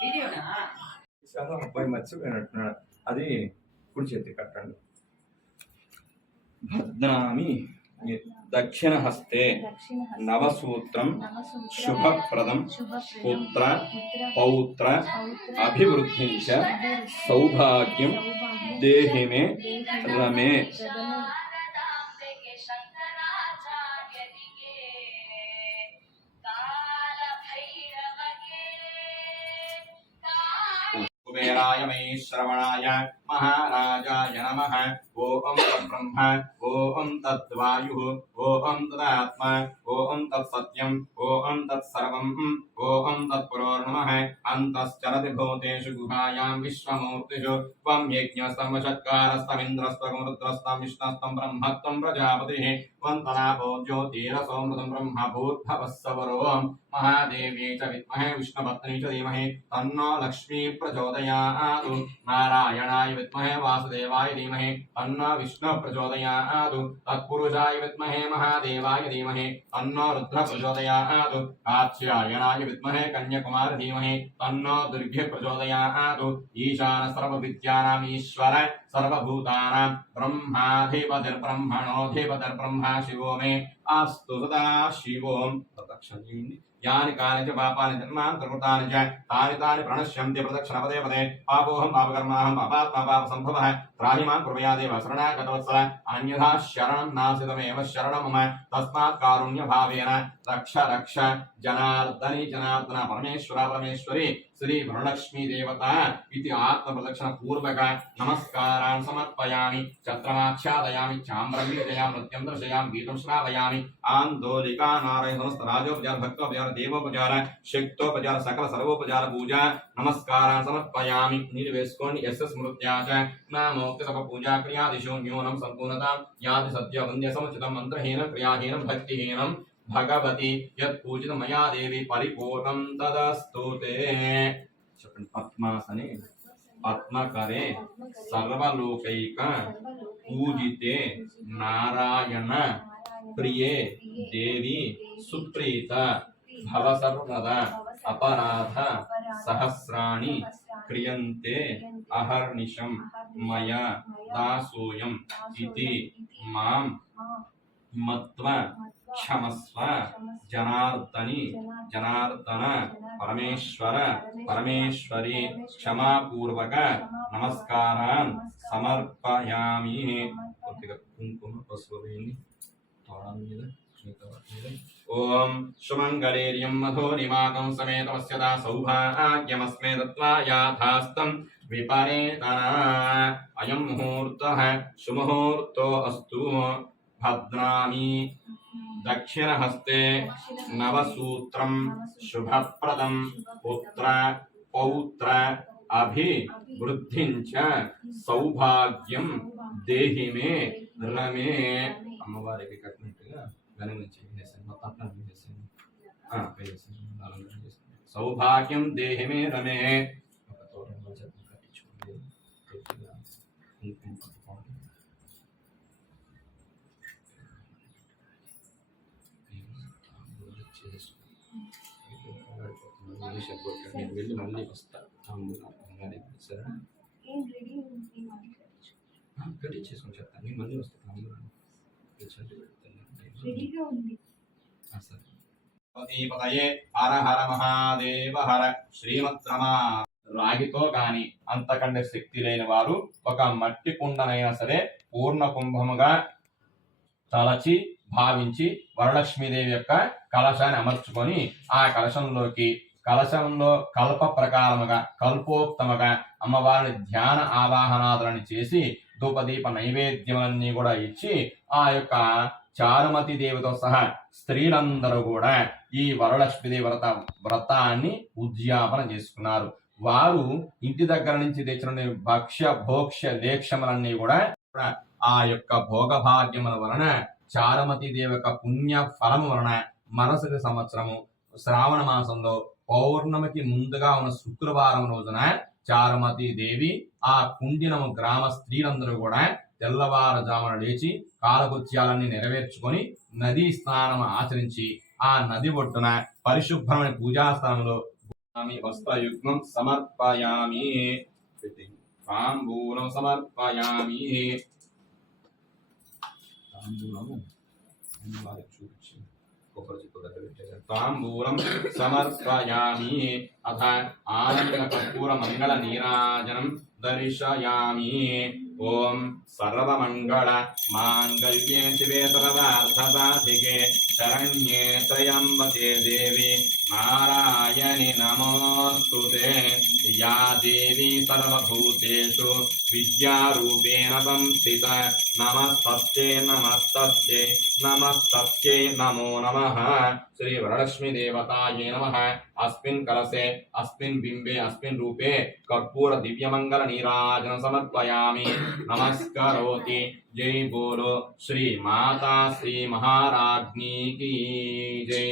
వీడియోనా? చాలా అబ్బాయి మర్చిపోయినట్టున్నాడు. అది కుడి చేతి కట్టండి. భద్నామి దక్షిణహస్తే దక్షిణహస్తే నవసూత్రం నవసూత్రం శుభప్రదం శుభప్రదం పుత్ర పుత్ర పౌత్ర పౌత్ర అభివృద్ధిం చ సౌభాగ్యం సౌభాగ్యం దేహి మే దేహి రమే రమే कुबेराय महेश्रवणाय महाराजाय नमः। ओम तद्ब्रह्म ओम तद्वायुः ओम तदात्मा ओम तत्सत्यम् ओम तत्सर्वम् ओम तत्पुरोर्नमः। अन्तश्चरति भूतेषु गुहायां विश्वमूर्तिषु त्वं यज्ञस्तं वषट्कारस्तमिन्द्रस्त्वं रुद्रस्तं विष्णस्तं ब्रह्मत्वं प्रजापतिः त्वं तदापो ज्योतिरसोमृतं ब्रह्म भूर्भवस्सवरो महादेवी च विद्महे विष्णुपत्नी च धीमहि तन्नो लक्ष्मी प्रचोदयात्। नारायणाय विद्महे वासुदेवाय धीमहि तन्नो विष्णु प्रचोदयात्। तत्पुरुषाय विद्महे महादेवाय धीमहि तन्नो रुद्र प्रचोदयात्। कात्यायनाय विद्महे कन्याकुमार धीमहि तन्नो दुर्गे प्रचोदयात्। ईशान सर्वविद्यानाम् ईश्वर सर्वभूतानां ब्रह्माधिपतिर्ब्रह्मणोऽधिपतिर्ब्रह्मा शिवो मे अस्तु सदा शिवों। प्रदक्षिणेन यानि कानि च पापानि जन्मान्तरकृतानि च तानि तानि प्रणश्यन्ति प्रदक्षिणपदे पदे। पापोऽहं पापकर्माहं पापात्मा पापसम्भवः त्राहि मां कृपयादेव शरणागतवत्सल अन्यथा शरणं नास्ति शरणं मम तस्मात् कारुण्यभावेन रक्ष रक्ष जनार्दनी जनार्दन परमेश्वर परमेश्वरी श्री वरलक्ष्मी देवता इति आत्मप्रदक्षिण पूर्वक नमस्कारान् समर्पयामि। छत्रमाच्छादयामि चाम्रं वीजयामि नृत्यं दर्शयामि गीतं श्रावयामि। आन्दोलिका नारायण समस्त राजोपचार भक्तोपचार देवोपचार शक्तोपचार सकल सर्वोपचार पूजा नमस्कारान् समर्पयामि। निर्वेस्कोनि यस्य स्मृत्या च नामोक्ति तप पूजा क्रियादिषु न्यूनं सम्पूर्णतां याति सत्य वन्द्य समुचितं मन्त्रहीनं क्रियाहीनं भक्तिहीनं भगवती यत् पूजितं मया देवी परिपूर्णं तदस्तु ते। पद्मासने पद्मकरे सर्वलोकैक पूजिते नारायण प्रिये देवी सुप्रीत भव सर्वदा अपराध सहस्राणि क्रियन्ते अहर्निशं मया दासोऽयं इति मां मत्वा क्षमस्व जनार्दनी जनार्दन परमेश्वर परमेश्वरी क्षमापूर्वक नमस्कारान् समर्पयामि। कुंकुम पशुवेणि ओम सुमंगलेर्यं मधुरिमाकं समेतमस्यता सौभाग्यमस्मे दत्त्वा याथास्तं विपरेतना। अयं मुहूर्तः सुमुहूर्तो अस्तु। भद्रामि दक्षिणहस्ते नवसूत्रं शुभप्रदं पुत्र पौत्र अभिवृद्धिं च सौभाग्यं देहि मे रमे। అమ్మవారికి కట్టినట్టుగా గణన చేసేసాను మొత్తం సౌభాగ్యం దేహి మే రమే। ఒక తోరణంలో చెత్త కట్టించుకోండి నేను వెళ్ళి మళ్ళీ వస్తా సరే కట్టించేసుకొని చెప్తాను నేను మళ్ళీ వస్తాను రెడీగా ఉంది పదయే హర హర మహాదేవ హర శ్రీమద్రమా। రాగితో గాని అంతకంటే శక్తి లేని వారు ఒక మట్టి కుండనైనా సరే పూర్ణ కుంభముగా తలచి భావించి వరలక్ష్మీదేవి యొక్క కలశాన్ని అమర్చుకొని ఆ కలశంలో కల్ప ప్రకారముగా కల్పోక్తముగా అమ్మవారిని ధ్యాన ఆవాహనాదులను చేసి ధూపదీప నైవేద్యములన్నీ కూడా ఇచ్చి ఆ యొక్క చారుమతి దేవితో సహా స్త్రీలందరూ కూడా ఈ వరలక్ష్మీదేవి వ్రతాన్ని ఉద్యాపన చేసుకున్నారు। వారు ఇంటి దగ్గర నుంచి తెచ్చిన భక్ష్య భోక్ష్య లేక్షములన్నీ కూడా ఆ యొక్క భోగభాగ్యముల వలన చారుమతి దేవి యొక్క పుణ్య ఫలము వలన మరుసటి సంవత్సరము శ్రావణ మాసంలో పౌర్ణమికి ముందుగా ఉన్న శుక్రవారం రోజున చారుమతి దేవి ఆ కుండినము గ్రామ స్త్రీలందరూ కూడా తెల్లవారుజామున లేచి కాలకృత్యాలన్నీ నెరవేర్చుకొని నదీ స్నానం ఆచరించి ఆ నది ఒడ్డున పరిశుభ్రమైన పూజాస్థానంలో వస్త్రయుగ్మం సమర్పయామి తాంబూలం సమర్పయామి। తాంబూలము వారికి చూపించి కొబ్బరి చిప్ప దగ్గర పెట్టేసారు. తాంబూలం సమర్పయామి అథ ఆనంద కర్పూర మంగళ నీరాజనం దర్శయామి. ఓం సర్వమంగళ మాంగళ్యే శివే సర్వార్థసాధికే శరణ్యే త్రయంబకే దేవి నారాయణి నమోస్తుతే. యా దేవి సర్వభూతేషు విద్యారూపేణ సంస్థిత నమస్తస్యై నమస్తస్యై నమస్తస్యై నమో నమః. శ్రీ వరలక్ష్మీ దేవతాయే నమః. అస్మిన్ కలశే అస్మిన్ బింబే అస్మిన్ రూపే కర్పూర దివ్యమంగళ నీరాజనం సమర్పయామి. నమస్కరోతి. జై బోలో శ్రీ మాతా శ్రీ మహారాజ్ఞీ కీ జై.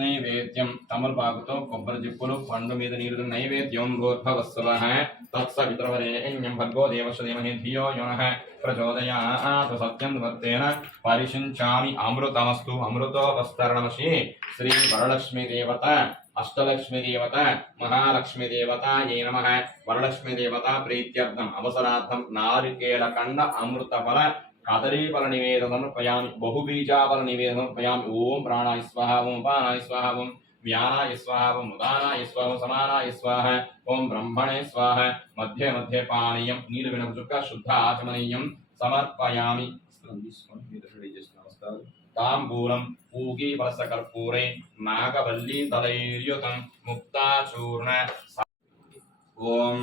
నైవేద్యం తమలపాకుతో కొబ్బరి చిప్పులు పండు మీద నీరు నైవేద్యం భూర్భవస్సువః తత్సవితుర్వరేణ్యం భర్గో దేవస్య ధీమహి ధియో యో నః ప్రచోదయాత్. సత్యం వర్తేన పరిశించామి అమృతమస్తు. అమృతోపస్తరణమసి. శ్రీ వరలక్ష్మీ దేవత అష్టలక్ష్మీ దేవత మహాలక్ష్మీ దేవతాయై నమః. వరలక్ష్మీ దేవత ప్రీత్యర్థం అవసరార్థం నారికేళ కండ అమృత ఫల కదలీఫల నివేదనం సమర్పయామి. బహుబీజాఫల నివేదనం సమర్పయామి. ఓం ప్రాణాయ స్వాహ ఓం అపానాయ స్వాహ ఓం వ్యానాయ స్వాహ ఓం ఉదానాయ స్వాహ ఓం సమానాయ స్వాహ ఓం బ్రహ్మణే స్వాహ. మధ్య మధ్య పానీయం నీరు వినచుక్క శుద్ధ ఆచమనీయం సమర్పయామి. తీసుకొని మీరు రెడీ చేసిన నమస్కారం. తాంబూలం పూగీ వలస కర్పూరే నాగవల్లీ తలైర్యుతం ముక్తాచూర్ణ. ఓం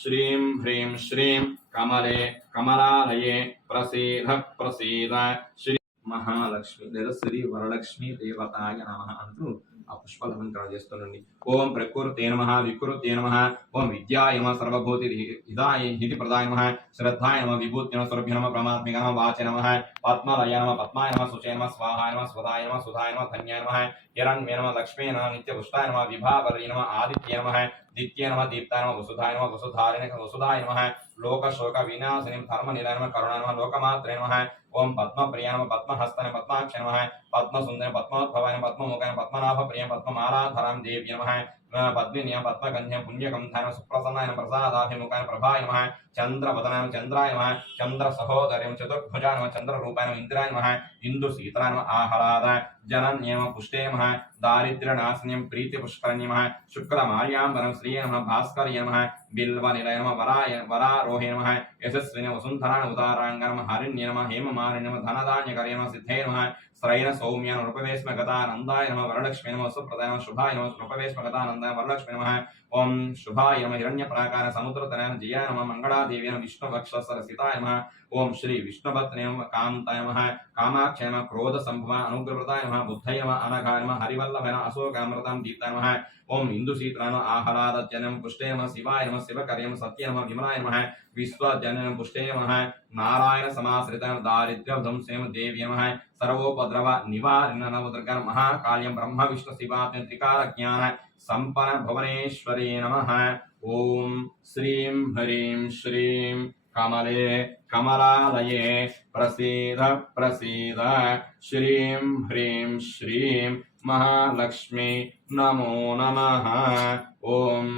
శ్రీం హ్రీం శ్రీం కమలే కమలాలయే ప్రసీద ప్రసీద. శ్రీ మహాలక్ష్మి లేదా శ్రీ వరలక్ష్మి దేవతాయ నమః అంటూ ఆ పుష్పాలంకరణ చేస్తుండండి. ఓం ప్రకృతే నమః వికృతే నమః ఓం విద్యాయ నమః సర్వభూతి హితాయ హితి ప్రదాయ నమః శ్రద్ధాయ నమః విభూతి నమః స్వరభ్య నమః ప్రమాత్మిక నమః వాచ నమః పద్మలయ నమః పద్మాయ నమః శుచయ నమః స్వాహాయ నమః స్వదాయ నమః సుధాయ నమః ధన్యాయ నమః హిరణ్య నమః లక్ష్మీ నమః నిత్యపుష్టాయ నమః విభావర్య నమః ఆదిత్య నమః दित्ये नमः दीप्ताय नमः वसुधाय नमः वसुधारिणे वसुधाय नमः लोक शोक विनाशिनीं धर्म निलय नमः करुणा नमः लोकमात्रे नमः ओम पद्मप्रिय नमः पद्महस्ताय पद्माक्ष नमः पद्मसुन्दर पद्मोद्भवाय नमः पद्ममुखाय पद्मनाभप्रिय पद्ममालाधरां देव्यै नमः पद्मिन्यां पद्मगन्धां पुण्यगन्धाय नमः सुप्रसन्नाय नमः प्रसादाभिमुखाय प्रभाय नमः चन्द्रवदनाय नमः चन्द्राय नमः चन्द्रसहोदर्यं चतुर्भुजाय नमः चन्द्ररूपाय नमः इन्द्राय नमः इन्दुसीतलाय नमः आह्लादाय जनन्ये नमः पुष्टे नमः दारिद्र्यनाशिन्यं प्रीतिपुष्करण्ये नमः शुक्लमार्याम्बरं श्रिये नमः भास्कर्ये नमः बिल्वनिलय नमः वरारोहे नमः यशस्विने वसुन्धराय उदाराङ्गाय नमः हरिण्ये नमः हेममालिन्ये नमः धनधान्यकर्ये नमः सिद्धे नमः श्रयण सौम्य नृपवेश्म गतानन्दाय नमः वरलक्ष्मी नमः सुप्रदाय नमः शुभाय नमः नृपवेश्म गतानन्दाय वरलक्ष्मी नमः ओम शुभाय नमः हिरण्यप्राकार समुद्रतनय जयाय नमः मंगलादेवी नमः विष्णुवक्षसरसिताय नमः ओम श्री विष्णुपत्न्ये नमः कान्ताय नमः कामाक्षय नमः क्रोधसंभवाय अनुग्रहप्रदाय नमः बुद्धय नमः अनघाय नमः हरिवल्लभाय नमः अशोकामृतां दीप्ताय नमः ओम इंदुसीतलाय नमः आह्लादजनम पुष्टे नमः शिवाय नमः शिवकर्य नमः सत्य नमः विमलाय नमः विश्वजनम पुष्टे नमः नारायण समाश्रिताय नमः दारिद्र्यध्वंसे नमः देव्यै नमः सर्वोपद्रव निवारिण नमः दुर्गा महाकाल्यं ब्रह्म विष्णु शिवात्म त्रिकाल ज्ञान संपन्न भुवनेश्वरी नमः ओम श्रीं ह्रीं श्रीं कमले कमलालये प्रसीद प्रसीद श्रीं ह्रीं श्रीं महालक्ष्मी नमो नमः ओम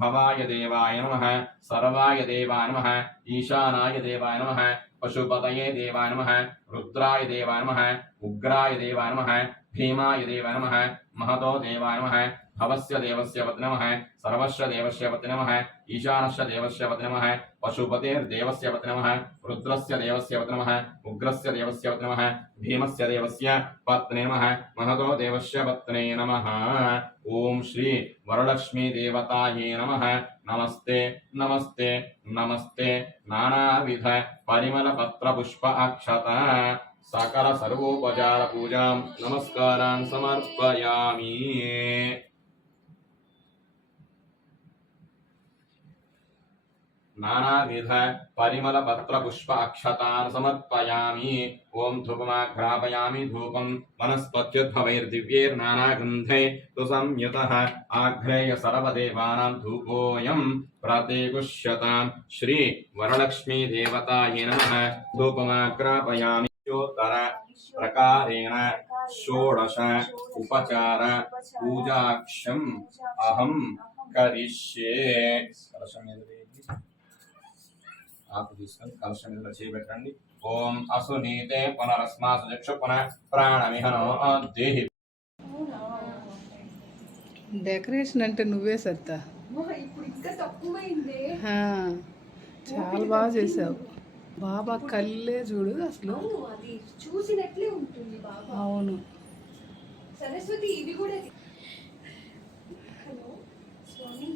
भवाय देवाय नमः सर्वाय देवाय नमः ईशानाय देवाय नमः पशुपतये देवाय नमः रुद्राय देवाय नमः उग्राय देवाय नमः भीमाय देवाय नमः महतो देवाय नमः भवस्य देवस्य पत्ने नमः सर्वस्य देवस्य पत्ने नमः ईशानस्य देवस्य पत्ने नमः पशुपतेर्देवस्य पत्ने नमः रुद्रस्य देवस्य पत्ने नमः उग्रस्य देवस्य पत्ने नमः भीमस्य देवस्य पत्ने नमः महतो देवस्य पत्ने नमः ओम श्री वरलक्ष्मी देवताये नमः नमस्ते नमस्ते नमस्ते नानाविध परिमल पत्र पुष्प अक्षत सकल सर्वोपचार पूजां नमस्कारान् समर्पयामि नानाविध परिमल पत्र पुष्प अक्षतान् समर्पयामि ओम धूपमाघ्रापयामि धूपं वनस्पत्युद्भवैर्दिव्यैर्नानागन्धै सुसंयुतः आघ्रेय सर्वदेवानां धूपोऽयं प्रतिगुह्यतां श्री वरलक्ष्मी देवतायै नमः धूपमाघ्रापयामि योत्तर प्रकारेण षोडश उपचार पूजाक्षम् अहं కరిష్యే. కలశం మీద వేయండి. ఆకు తీసుకొని కలశం మీద చేయబెట్టండి. ఓం అసునీతే పునరస్మాసు చక్షు పునః ప్రాణమిహనో దేహి. డెకరేషన్ అంటే నువ్వే సత్తా. ఇప్పుడు ఇంకా తక్కువైందే. ఆ, చాలా బాగా చేసావు. బాబా కళ్ళే చూడు అసలు. అవును, అది చూసినట్లే ఉంటుంది బాబా. అవును. సరస్వతి ఇది కూడా. హలో స్వామి.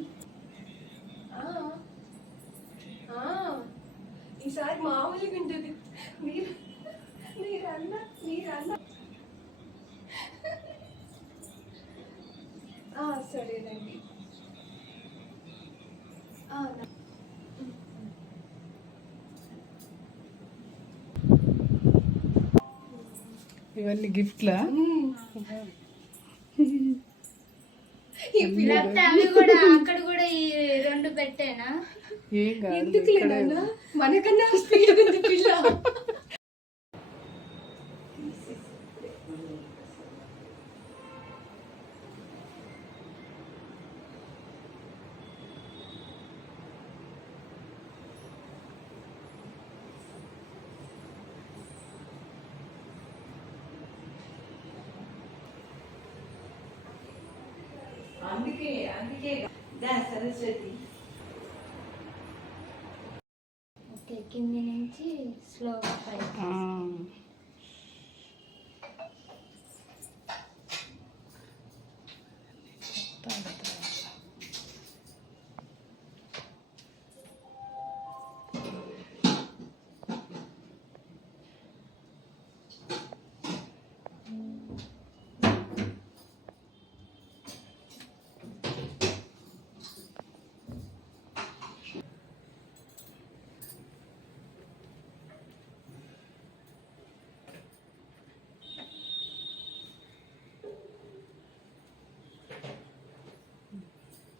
ఆ, ఆ, ఈసారి మామూలుగా ఉంటుంది. మీరన్నా సరేనండి. ఇవన్నీ గిఫ్ట్లా? లేకపోతే అవి కూడా అక్కడ కూడా ఈ 2 పెట్టేనా? ఏం కాదు, ఎందుకు ఇక్కడే లేదా మనకన్నా స్పీడ్ ఉంది పిల్ల. అందుకే దా సరస్వతి. ఓకే, కింది నుంచి స్లోగా పైకి. ఆ.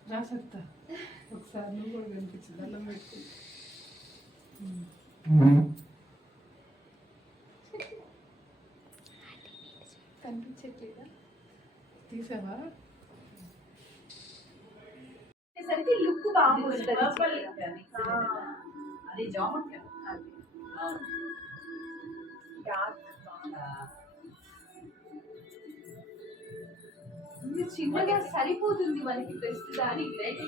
రా సత్తా, ఒకసారి నువ్వు కూడా కనిపించు. దండం పెట్టుకో. కనిపించట్లేదా? తీసావా? సరికి లుక్ బాగా వస్తుంది. అది జామెట్రీ. ఇది చిన్నగా సరిపోతుంది మనకి ప్రస్తుతానికి. రైట్.